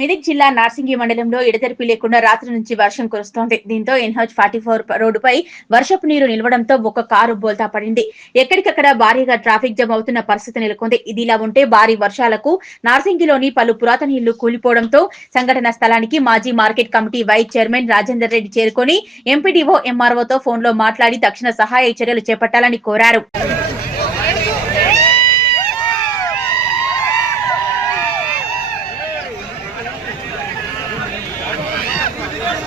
మెదక్ జిల్లా నార్సింగి మండలంలో ఎడతెరిపి లేకుండా రాత్రి నుంచి వర్షం కురుస్తోంది. దీంతో ఎన్హెచ్ ఫార్టీ ఫోర్ రోడ్డుపై వర్షపు నీరు నిలవడంతో ఒక కారు బోల్తా పడింది. ఎక్కడికక్కడ భారీగా ట్రాఫిక్ జామ్ అవుతున్న పరిస్థితి నెలకొంది. ఇదిలా ఉంటే భారీ వర్షాలకు నార్సింగిలోని పలు పురాతన ఇళ్ళు కూలిపోవడంతో సంఘటన స్థలానికి మాజీ market committee vice chairman Rajender Reddy చేరుకొని ఎంపీడీఓ ఎంఆర్ఓతో ఫోన్లో మాట్లాడి తక్షణ సహాయ చర్యలు చేపట్టాలని కోరారు.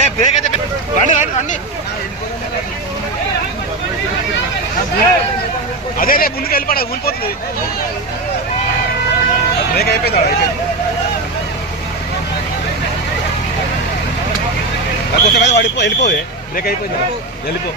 ఏ బ్రేక్ అయితే రండి రండి రండి. అదే రే ముందుకు వెళ్ళిపోడా ఊలిపోతుంది. బ్రేక్ అయిపోయింది అయిపోయింది. కొంచెం పడిపో వెళ్ళిపోవే. బ్రేక్ అయిపోయింది. వెళ్ళిపో.